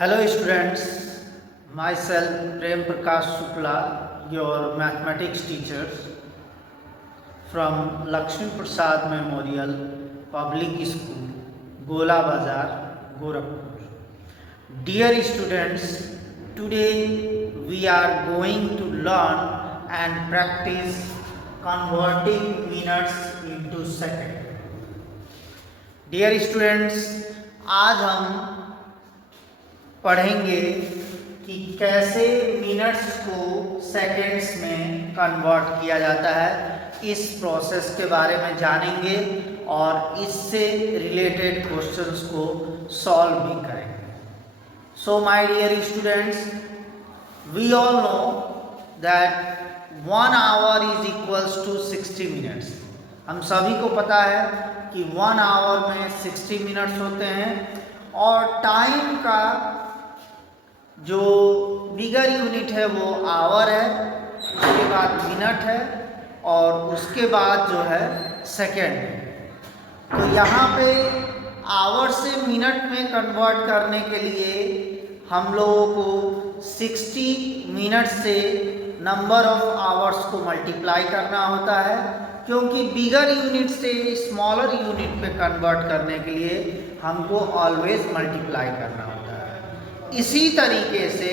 Hello students, myself Prem Prakash Shukla, your mathematics teacher from Lakshmi Prasad Memorial Public School, Gola Bazar, Gorakhpur. Dear students, today we are going to learn and practice converting minutes into seconds. Dear students, आज हम पढ़ेंगे कि कैसे minutes को seconds में convert किया जाता है। इस प्रोसेस के बारे में जानेंगे और इससे रिलेटेड क्वेश्चंस को सॉल्व भी करेंगे। So my dear students, we all know that 1 hour is equals to 60 minutes. हम सभी को पता है कि 1 आवर में 60 मिनट्स होते हैं और टाइम का जो बिगर यूनिट है वो आवर है, उसके बाद मिनट है और उसके बाद जो है सेकेंड है। तो यहाँ पे आवर से मिनट में कन्वर्ट करने के लिए हम लोगों को 60 मिनट से नंबर ऑफ आवर्स को मल्टीप्लाई करना होता है, क्योंकि बिगर यूनिट से स्मॉलर यूनिट पे कन्वर्ट करने के लिए हमको ऑलवेज मल्टीप्लाई करना होता है। इसी तरीके से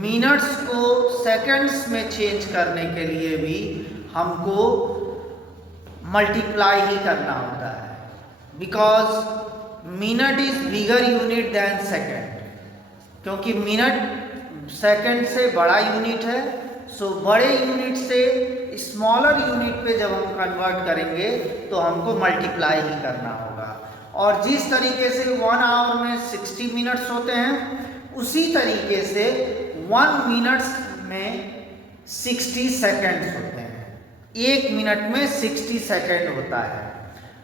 मिनट्स को सेकंड्स में चेंज करने के लिए भी हमको मल्टीप्लाई ही करना होता है, because minute is bigger unit than second. क्योंकि मिनट सेकंड से बड़ा यूनिट है, सो बड़े यूनिट से स्मॉलर यूनिट पे जब हम कन्वर्ट करेंगे तो हमको मल्टीप्लाई ही करना होगा। और जिस तरीके से 1 आवर में 60 मिनट्स होते हैं, उसी तरीके से 1 मिनट्स में 60 सेकेंड्स होते हैं। 1 मिनट में 60 सेकेंड होता है।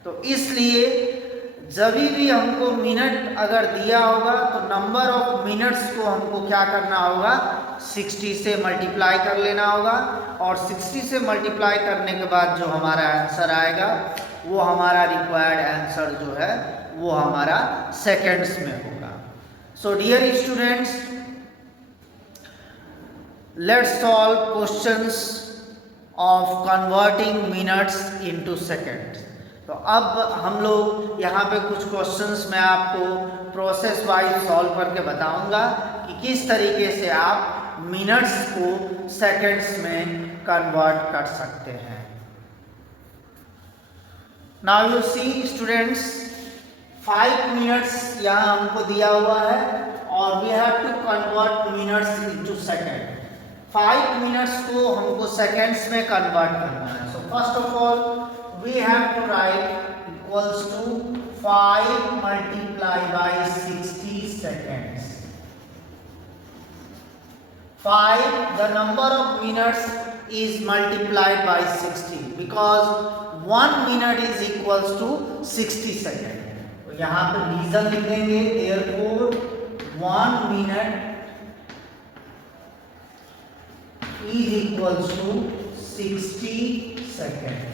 तो इसलिए जब भी हमको मिनट अगर दिया होगा तो नंबर ऑफ मिनट्स को हमको क्या करना होगा, 60 से मल्टीप्लाई कर लेना होगा और 60 से मल्टीप्लाई करने के बाद जो हमारा आंसर आएगा वो हमारा रिक्वायर्ड आंसर जो है वो हमारा सेकेंड्स में होगा। So dear students, let's solve questions of converting minutes into seconds. तो अब हम लोग यहाँ पे कुछ क्वेश्चंस मैं आपको प्रोसेस वाइज सॉल्व करके बताऊंगा कि किस तरीके से आप मिनट्स को सेकंड्स में कन्वर्ट कर सकते हैं। Now you see students, 5 minutes यहाँ हमको दिया हुआ है और we have to convert minutes into second. 5 minutes को हमको सेकंड्स में कन्वर्ट करना है। So first of all we have to write equals to 5 multiplied by 60 seconds. 5, the number of minutes is multiplied by 60 because 1 minute is equals to 60 seconds. तो यहाँ पे reason लिख देंगे, therefore 1 minute is equals to 60 seconds.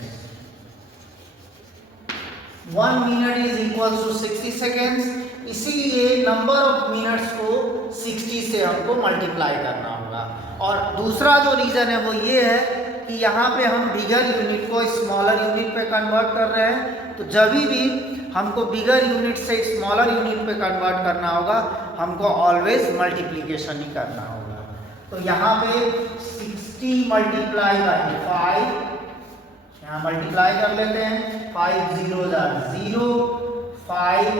1 minute is equal to 60 seconds, इसीलिए number of minutes को 60 से हमको multiply करना होगा। और दूसरा जो रीज़न है वो ये है कि यहाँ पे हम बिगर यूनिट को स्मॉलर यूनिट पे कन्वर्ट कर रहे हैं। तो जब भी हमको बिगर यूनिट से स्मॉलर यूनिट पे कन्वर्ट करना होगा हमको ऑलवेज मल्टीप्लीकेशन ही करना होगा। तो यहाँ पे 60 मल्टीप्लाई बाई 5, यहाँ मल्टीप्लाई कर लेते हैं। 5 0 0, 5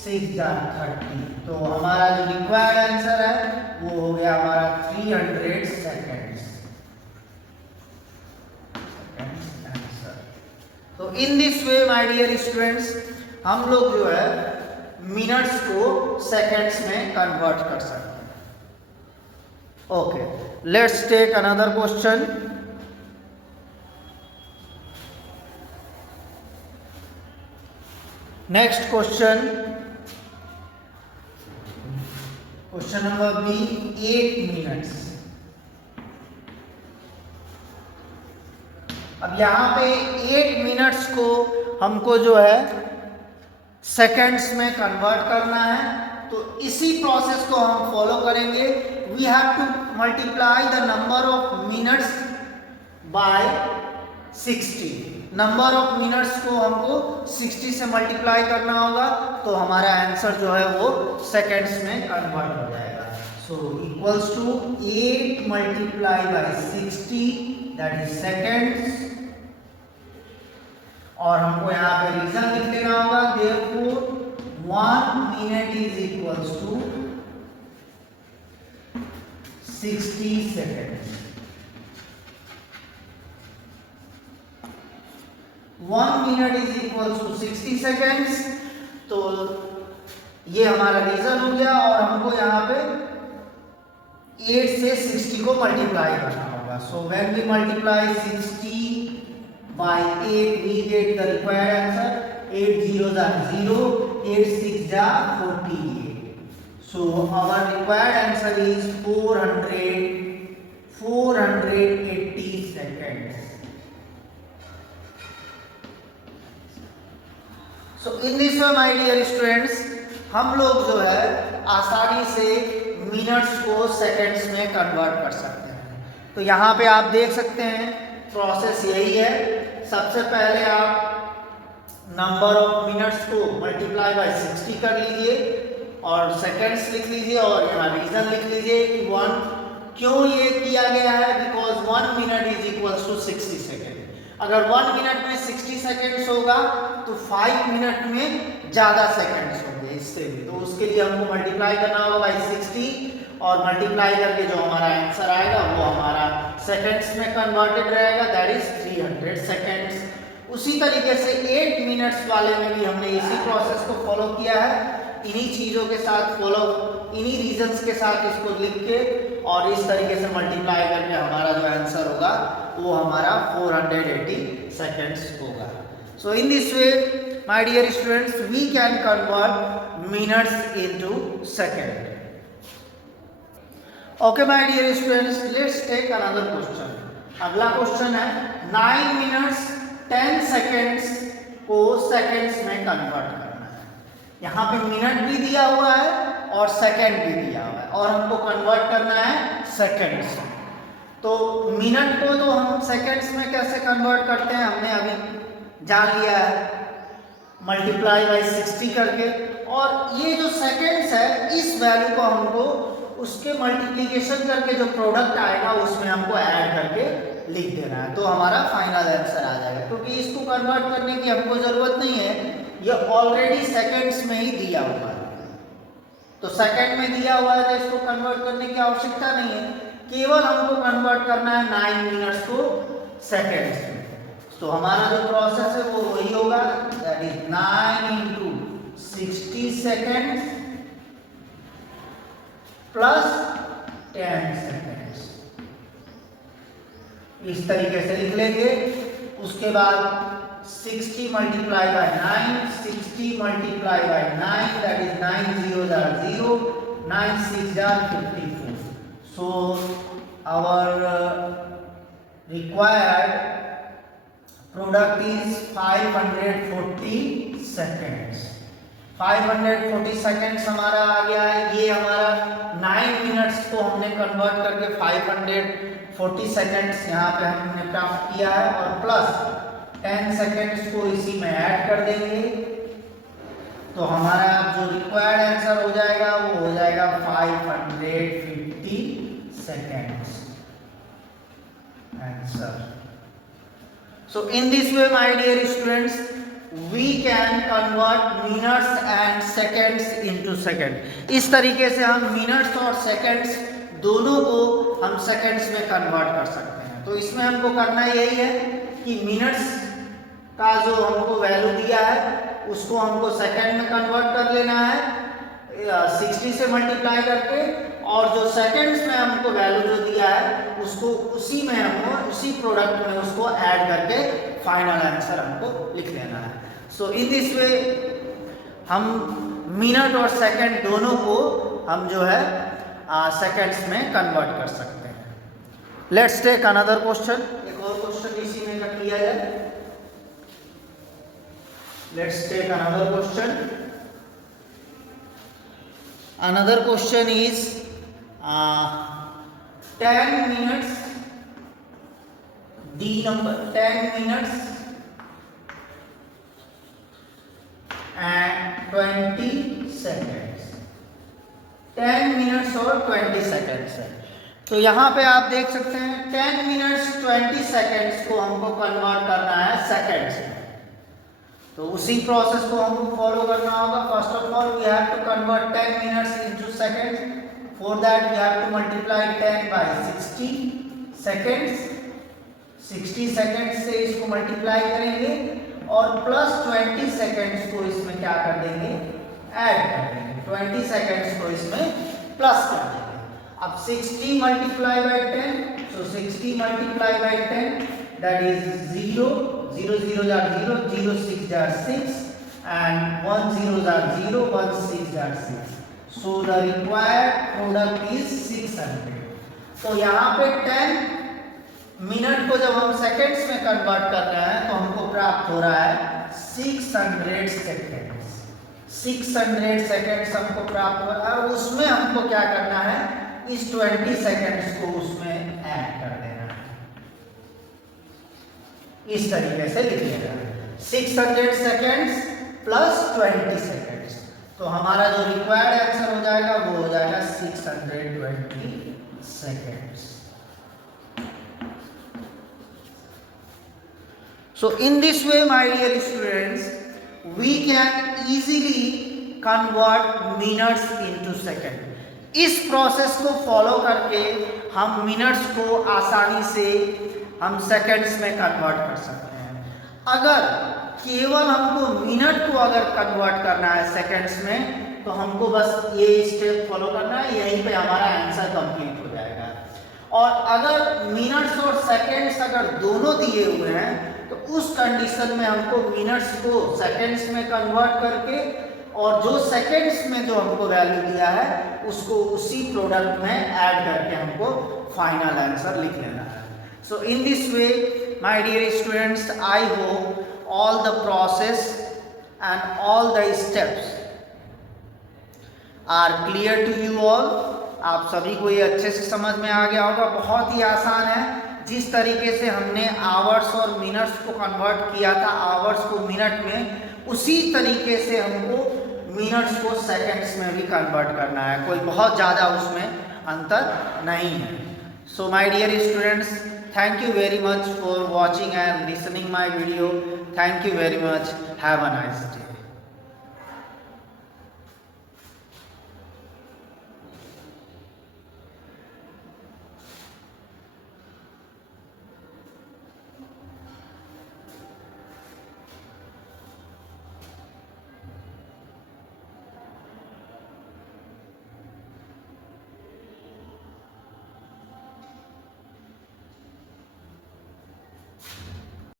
6 30। तो हमारा जो रिक्वायर्ड आंसर है वो हो गया हमारा 300 सेकेंड्स आंसर। तो in this way my dear students, हम लोग जो है मिनट्स को सेकेंड्स में कन्वर्ट कर सकते हैं। Okay, let's take another question. Next question, question number B, 8 minutes. अब यहाँ पे 8 मिनट्स को हमको जो है सेकंड्स में कन्वर्ट करना है। तो इसी प्रोसेस को हम फॉलो करेंगे। We have to multiply the number of minutes by 60। Number of minutes को हमको 60 से मल्टीप्लाई करना होगा, तो हमारा आंसर जो है वो सेकेंड्स में कन्वर्ट हो जाएगा। So equals to 8 multiply by 60 that is seconds. और हमको यहाँ पे रीजन लिख लेना होगा, therefore 1 minute is equals to 60 seconds. 1 minute is equals to 60 seconds. तो ये हमारा रीजन हो गया, और हमको यहाँ पे 8 से 60 को मल्टीप्लाई करना होगा। So when we multiply 60 by 8 we get the required answer। 8 zeros are 0, 8 6 are 48। So our required answer is 480 seconds। So in this way my dear students, हम लोग जो है आसानी से मिनट्स को सेकंड्स में कन्वर्ट कर सकते हैं। तो यहाँ पे आप देख सकते हैं प्रोसेस यही है। सबसे पहले आप नंबर ऑफ मिनट्स को मल्टीप्लाई बाय 60 कर लीजिए और सेकंड्स लिख लीजिए, और यहाँ रीजन लिख लीजिए कि 1 क्यों ये किया गया है, because 1 minute is equals to 60 second. अगर 1 मिनट में 60 सेकेंड्स होगा तो 5 मिनट में ज़्यादा सेकेंड्स होंगे इससे भी, तो उसके लिए हमको मल्टीप्लाई करना होगा बाय 60, और मल्टीप्लाई करके जो हमारा आंसर आएगा वो हमारा सेकंड्स में कन्वर्टेड रहेगा, दैट इज 300 सेकंड्स। उसी तरीके से 8 मिनट्स वाले में भी हमने इसी प्रोसेस को फॉलो किया है, इन्हीं चीज़ों के साथ इन्हीं रीजंस के साथ इसको लिख के और इस तरीके से मल्टीप्लाई करके हमारा जो आंसर होगा वो हमारा 480 सेकंड्स होगा। So in this way my dear students, we can convert minutes into second. Okay my dear students, let's take another question. अगला क्वेश्चन है 9 मिनट्स 10 सेकेंड्स को सेकेंड्स में कन्वर्ट करना है। यहाँ पे मिनट भी दिया हुआ है और सेकेंड भी दिया हुआ है, और हमको कन्वर्ट करना है सेकेंड्स। तो मिनट को तो हम सेकेंड्स में कैसे कन्वर्ट करते हैं हमने अभी जान लिया है, मल्टीप्लाई बाय 60 करके। और ये जो सेकेंड्स है इस वैल्यू को हमको उसके मल्टीप्लिकेशन करके जो प्रोडक्ट आएगा उसमें हमको ऐड करके लिख देना है, तो हमारा फाइनल आंसर आ जाएगा। क्योंकि इसको कन्वर्ट करने की हमको ज़रूरत नहीं है, ये ऑलरेडी सेकंड्स में ही दिया हुआ है। तो सेकंड में दिया हुआ है तो इसको कन्वर्ट करने की आवश्यकता नहीं है, केवल हमको कन्वर्ट करना है 9 मिनट्स को सेकंड्स में। तो हमारा जो प्रोसेस है वो वही होगा, that is 9 into 60 seconds plus 10 seconds, इस तरीके से लिख लेंगे। उसके बाद 60 multiply by 9, 60 multiply by 9 that is 9 zeros are 0, 9 6 are 54। So our required product is 540 seconds। 540 seconds हमारा आ गया है। ये हमारा 9 मिनट्स को हमने कन्वर्ट करके 540 सेकेंड्स यहाँ पे हमने प्राप्त किया है, और प्लस 10 सेकेंड्स को इसी में ऐड कर देंगे, तो हमारा जो रिक्वायर्ड आंसर हो जाएगा वो हो जाएगा 550 seconds answer. So in this way my dear students, we can convert minutes and seconds into second। इस तरीके से हम मिनट्स और सेकंड्स दोनों को हम सेकंड्स में कन्वर्ट कर सकते हैं। तो इसमें हमको करना यही है कि मिनट्स का जो हमको वैल्यू दिया है उसको हमको सेकंड में कन्वर्ट कर लेना है 60 से मल्टीप्लाई करके, और जो सेकंड्स में हमको वैल्यू जो दिया है उसको उसी में हमको उसी प्रोडक्ट में उसको ऐड करके फाइनल आंसर हमको लिख लेना है। सो इन दिस वे हम मिनट और सेकंड दोनों को हम जो है सेकंड्स में कन्वर्ट कर सकते हैं। Let's take another question. एक और क्वेश्चन इसी में कर लिया जाए। Let's take another question. Another question is 10 minutes, the number 10 minutes and 20 seconds, 10 minutes और 20 सेकेंड्स है। तो यहाँ पे आप देख सकते हैं 10 मिनट्स 20 सेकेंड्स को हमको कन्वर्ट करना है सेकेंड्स में। तो उसी प्रोसेस को हमको फॉलो करना होगा। First of all we have to convert 10 minutes into seconds. For that we have to multiply 10 by 60 seconds. 60 seconds से इसको मल्टीप्लाई करेंगे और प्लस 20 सेकेंड्स को इसमें क्या कर देंगे, ऐड कर देंगे। 20 सेकेंड्स को इसमें प्लस कर देंगे। अब 60 multiply bye 10, so 60 multiply bye 10 that is 0, 0 0 are 0, 0 6 are 6 and 1 0 are 0, 1 6 are 6. So the required product is 600. तो यहाँ पे 10 मिनट को जब हम सेकेंड्स में कन्वर्ट कर रहे हैं तो हमको प्राप्त हो रहा है 600 सेकेंड्स। 600 सेकेंड्स हमको प्राप्त हो रहा है और उसमें हमको क्या करना है, इस 20 सेकेंड्स को उसमें ऐड कर देना है। इस तरीके से लिख लेना है 600 सेकेंड्स प्लस 20 सेकेंड्स। तो हमारा जो रिक्वायर्ड आंसर हो जाएगा वो हो जाएगा 620 seconds. So in this way my dear students, we can easily convert minutes into second. इस प्रोसेस को फॉलो करके हम मिनट्स को आसानी से हम सेकंड्स में कन्वर्ट कर सकते हैं। अगर केवल हमको मिनट को अगर कन्वर्ट करना है सेकंड्स में तो हमको बस ये स्टेप फॉलो करना है, यहीं पे हमारा आंसर कंप्लीट हो जाएगा। और अगर मिनट्स और सेकंड्स अगर दोनों दिए हुए हैं तो उस कंडीशन में हमको मिनट्स को सेकंड्स में कन्वर्ट करके और जो सेकंड्स में जो हमको वैल्यू दिया है उसको उसी प्रोडक्ट में ऐड करके हमको फाइनल आंसर लिख लेना है। So in this way my dear students, I hope all the process and all the steps are clear to you all. आप सभी को ये अच्छे से समझ में आ गया होगा। बहुत ही आसान है। जिस तरीके से हमने आवर्स और मिनट्स को कन्वर्ट किया था आवर्स को मिनट में, उसी तरीके से हमको मिनट्स को सेकंड्स में भी कन्वर्ट करना है। कोई बहुत ज़्यादा उसमें अंतर नहीं है। So my dear students, thank you very much for watching and listening my video. Thank you very much. Have a nice day.